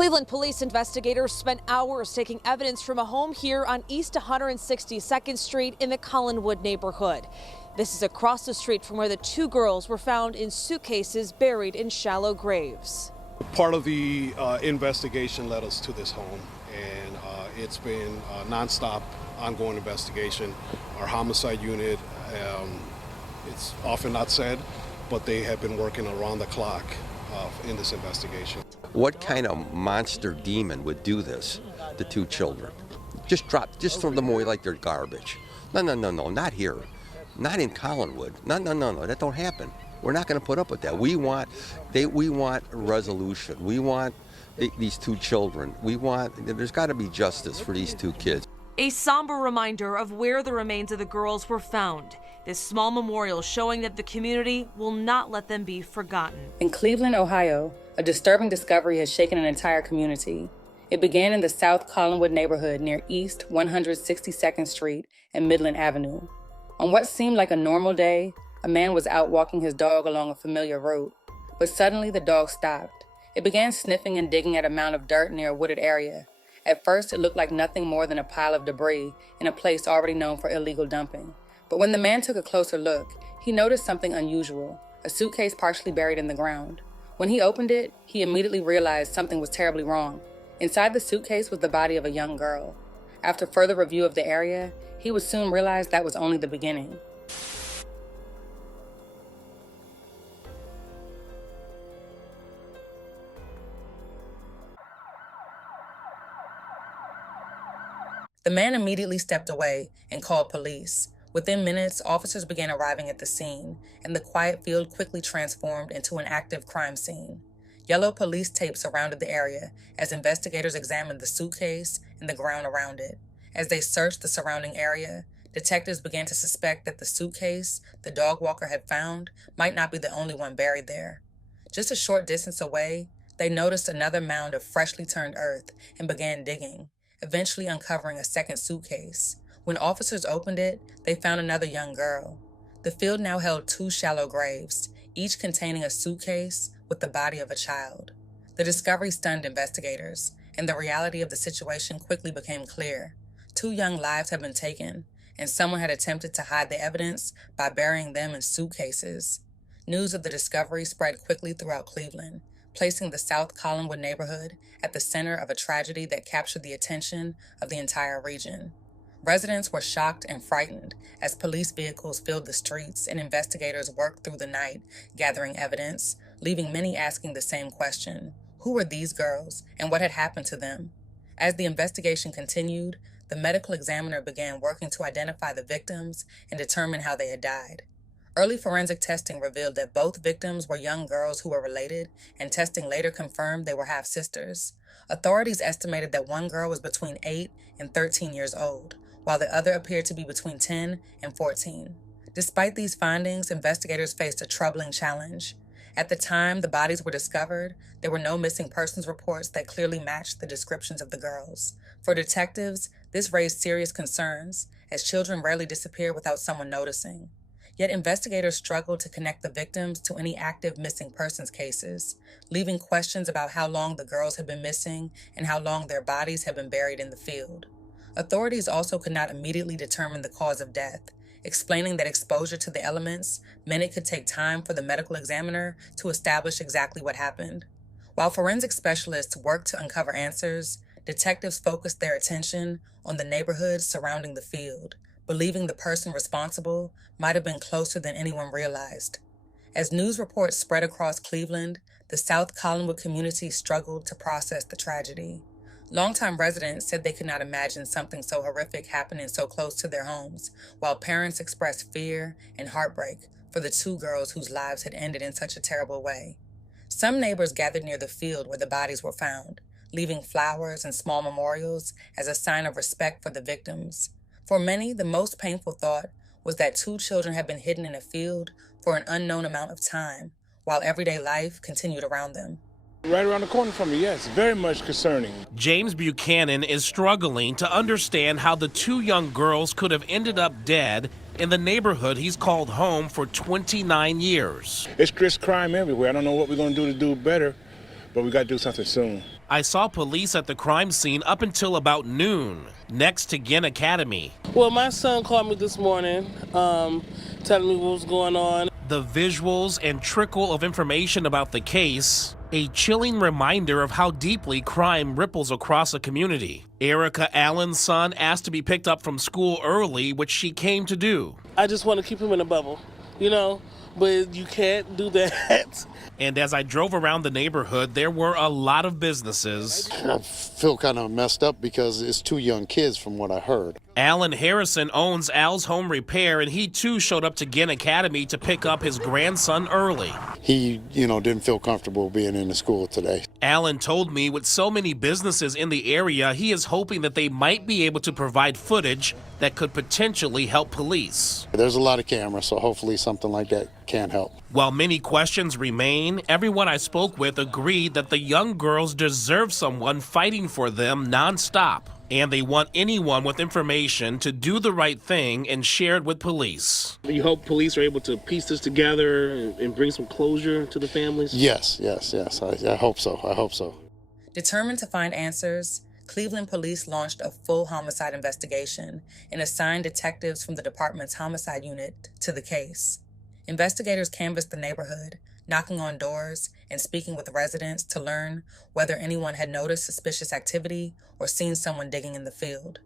Cleveland police investigators spent hours taking evidence from a home here on East 162nd Street in the Collinwood neighborhood. This is across the street from where the two girls were found in suitcases buried in shallow graves. Part of the investigation led us to this home, and it's been a nonstop, ongoing investigation. Our homicide unit, it's often not said, but they have been working around the clock in this investigation. What kind of monster demon would do this to two children? Just throw them away like they're garbage. No, not here. Not in Collinwood. No, that don't happen. We're not going to put up with that. We want resolution. We want these two children. There's got to be justice for these two kids. A somber reminder of where the remains of the girls were found. This small memorial showing that the community will not let them be forgotten. In Cleveland, Ohio, a disturbing discovery has shaken an entire community. It began in the South Collinwood neighborhood near East 162nd Street and Midland Avenue. On what seemed like a normal day, a man was out walking his dog along a familiar route, but suddenly the dog stopped. It began sniffing and digging at a mound of dirt near a wooded area. At first, it looked like nothing more than a pile of debris in a place already known for illegal dumping. But when the man took a closer look, he noticed something unusual, a suitcase partially buried in the ground. When he opened it, he immediately realized something was terribly wrong. Inside the suitcase was the body of a young girl. After further review of the area, he would soon realize that was only the beginning. The man immediately stepped away and called police. Within minutes, officers began arriving at the scene, and the quiet field quickly transformed into an active crime scene. Yellow police tape surrounded the area as investigators examined the suitcase and the ground around it. As they searched the surrounding area, detectives began to suspect that the suitcase the dog walker had found might not be the only one buried there. Just a short distance away, they noticed another mound of freshly turned earth and began digging, eventually uncovering a second suitcase. When officers opened it, they found another young girl. The field now held two shallow graves, each containing a suitcase with the body of a child. The discovery stunned investigators, and the reality of the situation quickly became clear. Two young lives had been taken, and someone had attempted to hide the evidence by burying them in suitcases. News of the discovery spread quickly throughout Cleveland, placing the South Collinwood neighborhood at the center of a tragedy that captured the attention of the entire region. Residents were shocked and frightened as police vehicles filled the streets and investigators worked through the night, gathering evidence, leaving many asking the same question: who were these girls and what had happened to them? As the investigation continued, the medical examiner began working to identify the victims and determine how they had died. Early forensic testing revealed that both victims were young girls who were related, and testing later confirmed they were half-sisters. Authorities estimated that one girl was between 8 and 13 years old, while the other appeared to be between 10 and 14. Despite these findings, investigators faced a troubling challenge. At the time the bodies were discovered, there were no missing persons reports that clearly matched the descriptions of the girls. For detectives, this raised serious concerns, as children rarely disappear without someone noticing. Yet investigators struggled to connect the victims to any active missing persons cases, leaving questions about how long the girls had been missing and how long their bodies had been buried in the field. Authorities also could not immediately determine the cause of death, explaining that exposure to the elements meant it could take time for the medical examiner to establish exactly what happened. While forensic specialists worked to uncover answers, detectives focused their attention on the neighborhoods surrounding the field, believing the person responsible might have been closer than anyone realized. As news reports spread across Cleveland, the South Collinwood community struggled to process the tragedy. Longtime residents said they could not imagine something so horrific happening so close to their homes, while parents expressed fear and heartbreak for the two girls whose lives had ended in such a terrible way. Some neighbors gathered near the field where the bodies were found, leaving flowers and small memorials as a sign of respect for the victims. For many, the most painful thought was that two children had been hidden in a field for an unknown amount of time, while everyday life continued around them. Right around the corner from me, yes, very much concerning. James Buchanan is struggling to understand how the two young girls could have ended up dead in the neighborhood he's called home for 29 years. It's just crime everywhere. I don't know what we're going to do better, but we got to do something soon. I saw police at the crime scene up until about noon, next to Ginn Academy. Well, my son called me this morning, telling me what was going on. The visuals and trickle of information about the case, a chilling reminder of how deeply crime ripples across a community. Erica Allen's son asked to be picked up from school early, which she came to do. I just want to keep him in a bubble, but you can't do that. And as I drove around the neighborhood, there were a lot of businesses. I feel kind of messed up because it's 2 young kids from what I heard. Alan Harrison owns Al's Home Repair, and he too showed up to Ginn Academy to pick up his grandson early. He, didn't feel comfortable being in the school today. Alan told me with so many businesses in the area, he is hoping that they might be able to provide footage that could potentially help police. There's a lot of cameras, so hopefully something like that can help. While many questions remain, everyone I spoke with agreed that the young girls deserve someone fighting for them nonstop. And they want anyone with information to do the right thing and share it with police. You hope police are able to piece this together and bring some closure to the families? Yes. I hope so. Determined to find answers, Cleveland police launched a full homicide investigation and assigned detectives from the department's homicide unit to the case. Investigators canvassed the neighborhood, knocking on doors and speaking with residents to learn whether anyone had noticed suspicious activity or seen someone digging in the field.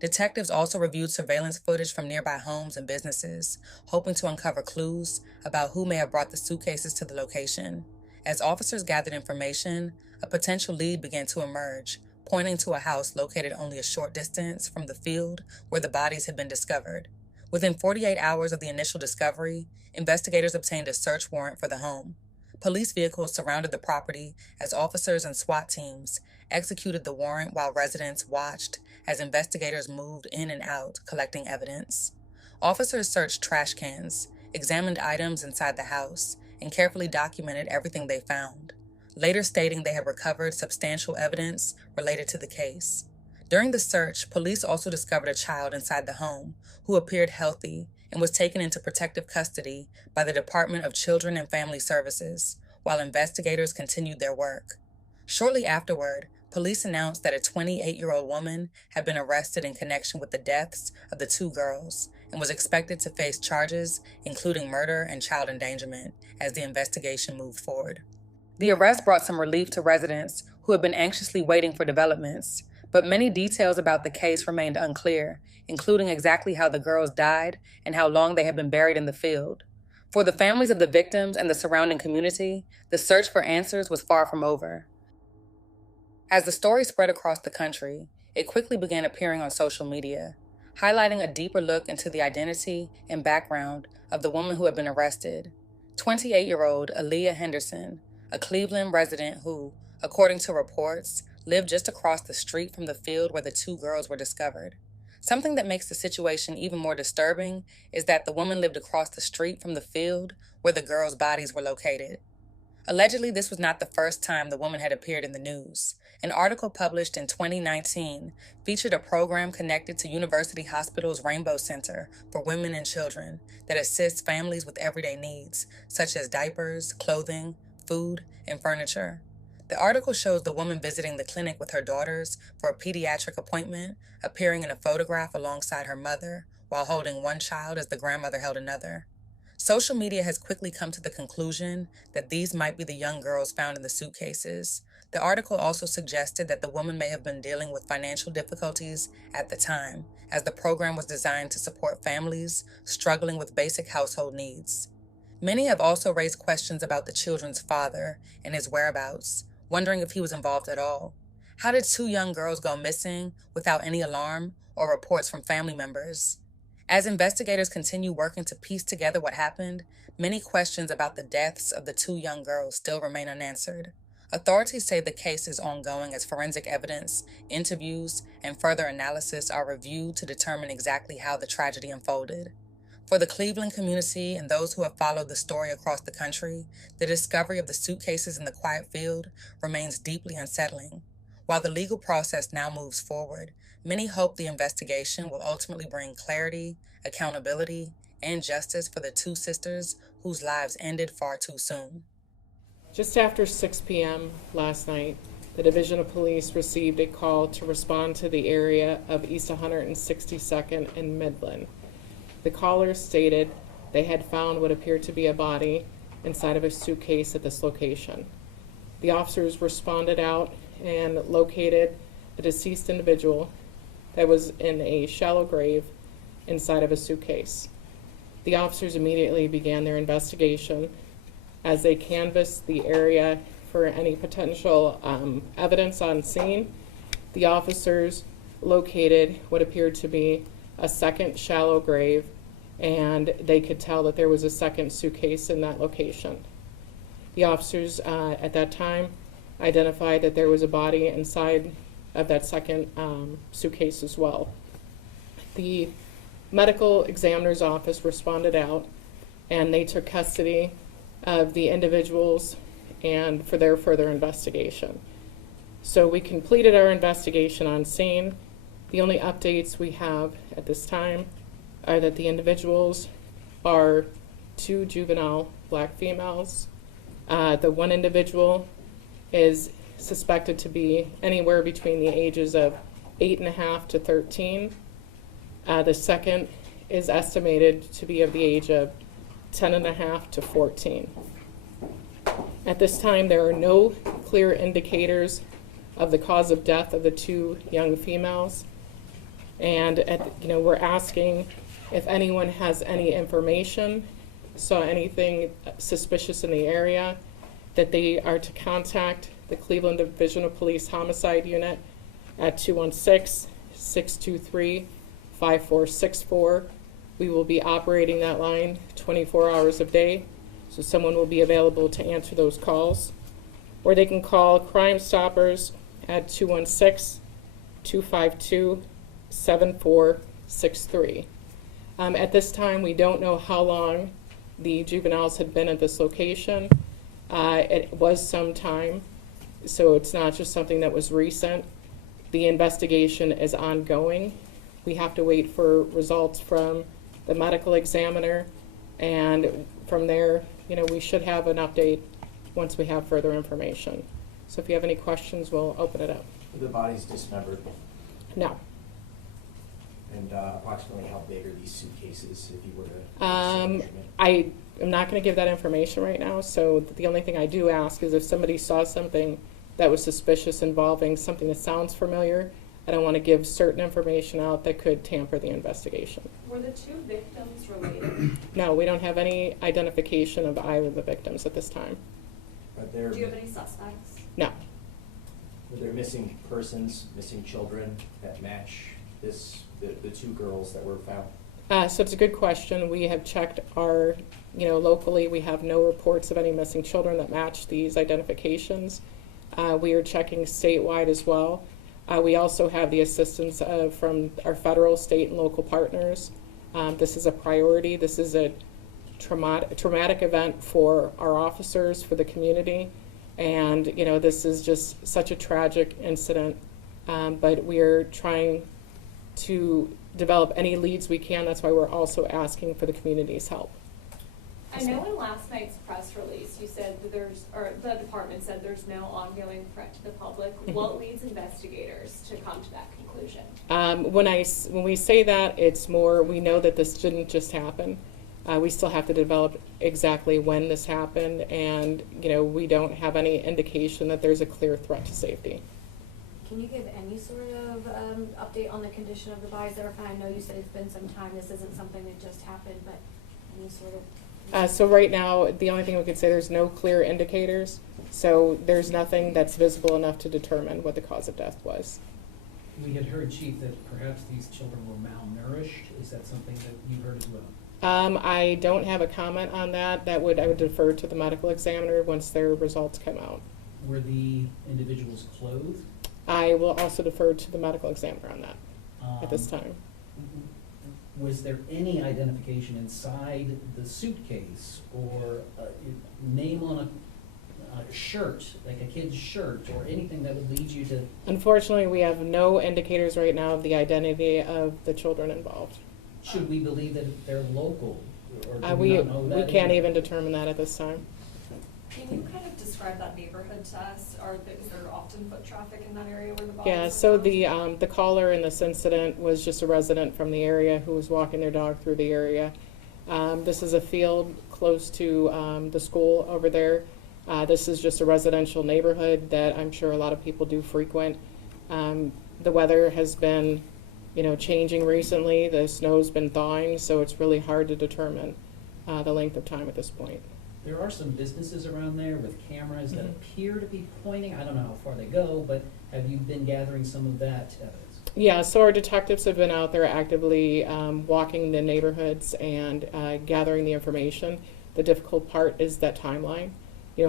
Detectives also reviewed surveillance footage from nearby homes and businesses, hoping to uncover clues about who may have brought the suitcases to the location. As officers gathered information, a potential lead began to emerge, pointing to a house located only a short distance from the field where the bodies had been discovered. Within 48 hours of the initial discovery, investigators obtained a search warrant for the home. Police vehicles surrounded the property as officers and SWAT teams executed the warrant while residents watched as investigators moved in and out collecting evidence. Officers searched trash cans, examined items inside the house, and carefully documented everything they found, later stating they had recovered substantial evidence related to the case. During the search, police also discovered a child inside the home who appeared healthy and was taken into protective custody by the Department of Children and Family Services while investigators continued their work. Shortly afterward, police announced that a 28-year-old woman had been arrested in connection with the deaths of the 2 girls and was expected to face charges including murder and child endangerment as the investigation moved forward. The arrest brought some relief to residents who had been anxiously waiting for developments, but many details about the case remained unclear, including exactly how the girls died and how long they had been buried in the field. For the families of the victims and the surrounding community, the search for answers was far from over. As the story spread across the country, it quickly began appearing on social media, highlighting a deeper look into the identity and background of the woman who had been arrested, 28-year-old Aaliyah Henderson, a Cleveland resident who, according to reports, lived just across the street from the field where the 2 girls were discovered. Something that makes the situation even more disturbing is that the woman lived across the street from the field where the girls' bodies were located. Allegedly, this was not the first time the woman had appeared in the news. An article published in 2019 featured a program connected to University Hospital's Rainbow Center for Women and Children that assists families with everyday needs, such as diapers, clothing, food, and furniture. The article shows the woman visiting the clinic with her daughters for a pediatric appointment, appearing in a photograph alongside her mother, while holding one child as the grandmother held another. Social media has quickly come to the conclusion that these might be the young girls found in the suitcases. The article also suggested that the woman may have been dealing with financial difficulties at the time, as the program was designed to support families struggling with basic household needs. Many have also raised questions about the children's father and his whereabouts, wondering if he was involved at all. How did 2 young girls go missing without any alarm or reports from family members? As investigators continue working to piece together what happened, many questions about the deaths of the 2 young girls still remain unanswered. Authorities say the case is ongoing as forensic evidence, interviews, and further analysis are reviewed to determine exactly how the tragedy unfolded. For the Cleveland community and those who have followed the story across the country, the discovery of the suitcases in the quiet field remains deeply unsettling. While the legal process now moves forward, many hope the investigation will ultimately bring clarity, accountability, and justice for the 2 sisters whose lives ended far too soon. Just after 6 p.m. last night, the Division of Police received a call to respond to the area of East 162nd and Midland. The caller stated they had found what appeared to be a body inside of a suitcase at this location. The officers responded out and located a deceased individual that was in a shallow grave inside of a suitcase. The officers immediately began their investigation as they canvassed the area for any potential evidence on scene. The officers located what appeared to be a second shallow grave, and they could tell that there was a second suitcase in that location. The officers at that time identified that there was a body inside of that second suitcase as well. The medical examiner's office responded out, and they took custody of the individuals and for their further investigation. So we completed our investigation on scene. The only updates we have at this time are that the individuals are 2 juvenile black females. The one individual is suspected to be anywhere between the ages of 8.5 to 13. The second is estimated to be of the age of 10.5 to 14. At this time, there are no clear indicators of the cause of death of the 2 young females. And we're asking if anyone has any information, saw anything suspicious in the area, that they are to contact the Cleveland Division of Police Homicide Unit at 216-623-5464. We will be operating that line 24 hours a day, so someone will be available to answer those calls. Or they can call Crime Stoppers at 216-252-7463. At this time, we don't know how long the juveniles had been at this location. It was some time, so it's not just something that was recent. The investigation is ongoing. We have to wait for results from the medical examiner, and from there, we should have an update once we have further information. So if you have any questions, we'll open it up. Are the bodies dismembered? No. And approximately how big are these suitcases, if you were to I am not going to give that information right now, so the only thing I do ask is if somebody saw something that was suspicious involving something that sounds familiar, I don't want to give certain information out that could tamper the investigation. Were the 2 victims related? No, we don't have any identification of either of the victims at this time. Do you have any suspects? No. Were there missing persons, missing children that match the 2 girls that were found? So it's a good question. We have checked our, locally, we have no reports of any missing children that match these identifications. We are checking statewide as well. We also have the assistance from our federal, state, and local partners. This is a priority. This is a traumatic event for our officers, for the community. And, this is just such a tragic incident. But we are trying to develop any leads we can. That's why we're also asking for the community's help. I know in last night's press release you said that the department said there's no ongoing threat to the public. What leads investigators to come to that conclusion? When we say that, it's more, we know that this didn't just happen. We still have to develop exactly when this happened, and we don't have any indication that there's a clear threat to safety. Can you give any sort of update on the condition of the bodies that are found? I know you said it's been some time. This isn't something that just happened, but any sort of... So right now, the only thing we could say, there's no clear indicators. So there's nothing that's visible enough to determine what the cause of death was. We had heard, Chief, that perhaps these children were malnourished. Is that something that you heard as well? I don't have a comment on that. I would defer to the medical examiner once their results come out. Were the individuals clothed? I will also defer to the medical examiner on that at this time. Was there any identification inside the suitcase or name on a shirt, like a kid's shirt, or anything that would lead you to... Unfortunately, we have no indicators right now of the identity of the children involved. Should we believe that they're local? Or do we not know that can't either? even determine that at this time. Can you kind of describe that neighborhood to us? Is there often foot traffic in that area where the bodies Yeah, are so found? the caller in this incident was just a resident from the area who was walking their dog through the area. This is a field close to the school over there. This is just a residential neighborhood that I'm sure a lot of people do frequent. The weather has been, changing recently. The snow's been thawing, so it's really hard to determine the length of time at this point. There are some businesses around there with cameras that Mhm. appear to be pointing, I don't know how far they go, but have you been gathering some of that evidence? Yeah, so our detectives have been out there actively walking the neighborhoods and gathering the information. The difficult part is that timeline,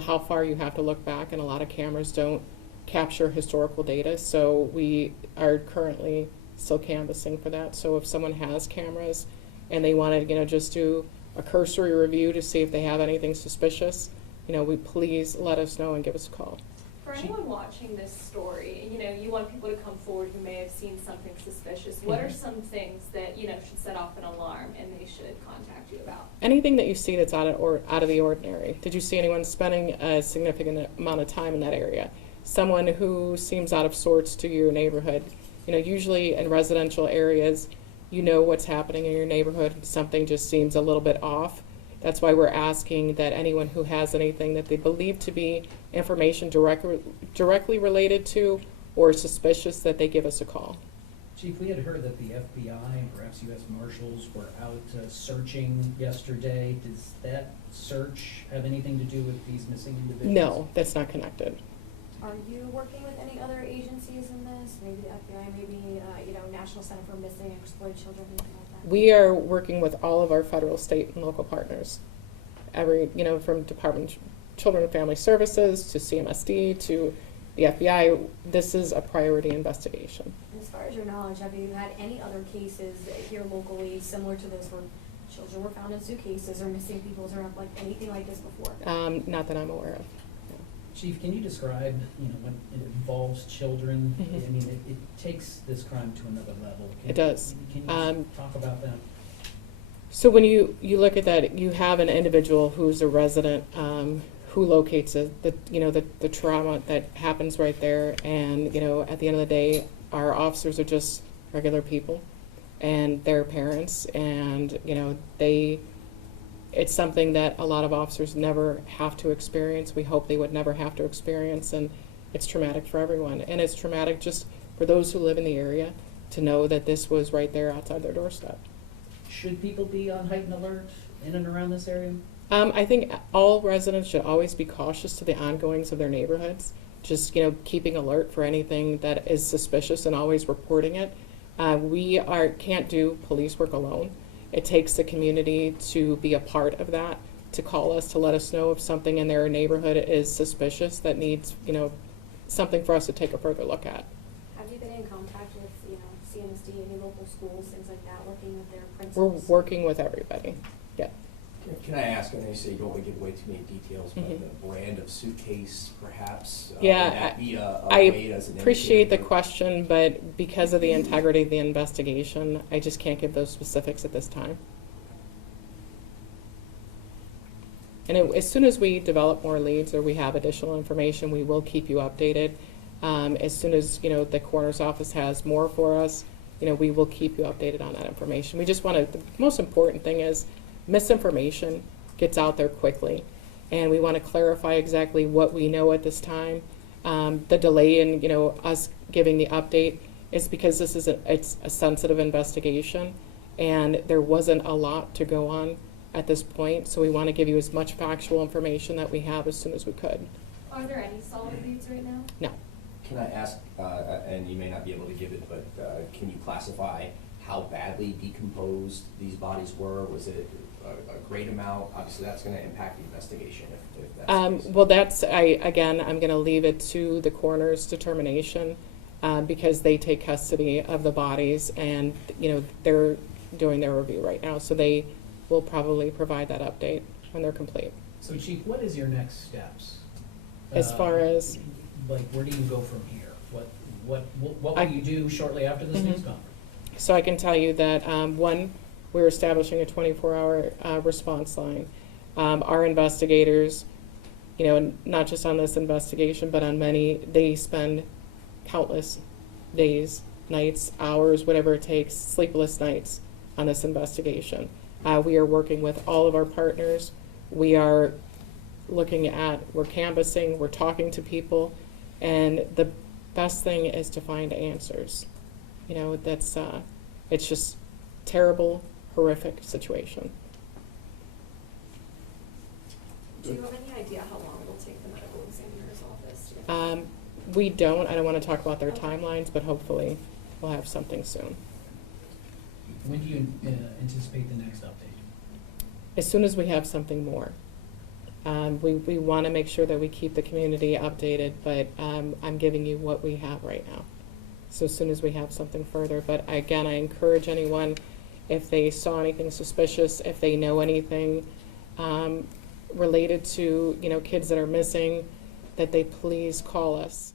how far you have to look back, and a lot of cameras don't capture historical data, so we are currently still canvassing for that. So if someone has cameras and they want to, just do a cursory review to see if they have anything suspicious, we please let us know and give us a call. For anyone watching this story, you want people to come forward who may have seen something suspicious. What are some things that, should set off an alarm and they should contact you about? Anything that you see that's out of the ordinary. Did you see anyone spending a significant amount of time in that area? Someone who seems out of sorts to your neighborhood. Usually in residential areas, what's happening in your neighborhood. Something just seems a little bit off. That's why we're asking that anyone who has anything that they believe to be information directly related to or suspicious, that they give us a call. Chief, we had heard that the FBI and perhaps U.S. Marshals were out searching yesterday. Does that search have anything to do with these missing individuals? No, that's not connected. Are you working with any other agencies in this? Maybe the FBI, maybe, National Center for Missing and Exploited Children, anything like that? We are working with all of our federal, state, and local partners. From Department of Children and Family Services to CMSD to the FBI, this is a priority investigation. And as far as your knowledge, have you had any other cases here locally similar to this where children were found in suitcases or missing people or like anything like this before? Not that I'm aware of. Chief, can you describe, when it involves children, Mhm. I mean, it takes this crime to another level. It does. Can you talk about that? So when you look at that, you have an individual who's a resident who locates the trauma that happens right there, and at the end of the day, our officers are just regular people, and their parents, and it's something that a lot of officers never have to experience. We hope they would never have to experience, and it's traumatic for everyone. And it's traumatic just for those who live in the area to know that this was right there outside their doorstep. Should people be on heightened alert in and around this area? I think all residents should always be cautious to the ongoings of their neighborhoods. Just, keeping alert for anything that is suspicious and always reporting it. We can't do police work alone. It takes the community to be a part of that, to call us, to let us know if something in their neighborhood is suspicious that needs, something for us to take a further look at. Have you been in contact with, CMSD, any local schools, things like that, working with their We're principals? working with everybody. Yeah. Can I ask, I know you say you don't want to give away too many details, but Mhm. the brand of suitcase, perhaps? Yeah, would that be a I weight as an appreciate the indicator? question, but because of the integrity of the investigation, I just can't give those specifics at this time. And as soon as we develop more leads or we have additional information, we will keep you updated. As soon as, the coroner's office has more for us, we will keep you updated on that information. We just want to, the most important thing is misinformation gets out there quickly. And we want to clarify exactly what we know at this time. The delay in, us giving the update is because this is it's a sensitive investigation and there wasn't a lot to go on at this point. So we want to give you as much factual information that we have as soon as we could. Are there any solid leads right now? No. Can I ask, and you may not be able to give it, but can you classify how badly decomposed these bodies were? Was it a great amount? Obviously, that's going to impact the investigation if that's the case. Well, I'm going to leave it to the coroner's determination because they take custody of the bodies and, they're doing their review right now. So they will probably provide that update when they're complete. So Chief, what is your next steps? As far as? Like, where do you go from here? What will you do shortly after this news conference? So I can tell you that, one, we're establishing a 24-hour response line. Our investigators you know, and not just on this investigation, but on many, they spend countless days, nights, hours, whatever it takes, sleepless nights on this investigation. We are working with all of our partners. We are looking at, we're canvassing, we're talking to people, and the best thing is to find answers. You know, that's, it's just terrible, horrific situation. Do you have any idea how long it'll take the medical examiner's office? We don't. I don't want to talk about their timelines, but hopefully we'll have something soon. When do you anticipate the next update? As soon as we have something more. We want to make sure that we keep the community updated, but I'm giving you what we have right now. So as soon as we have something further. But again, I encourage anyone, if they saw anything suspicious, if they know anything related to, you know, kids that are missing, that they please call us.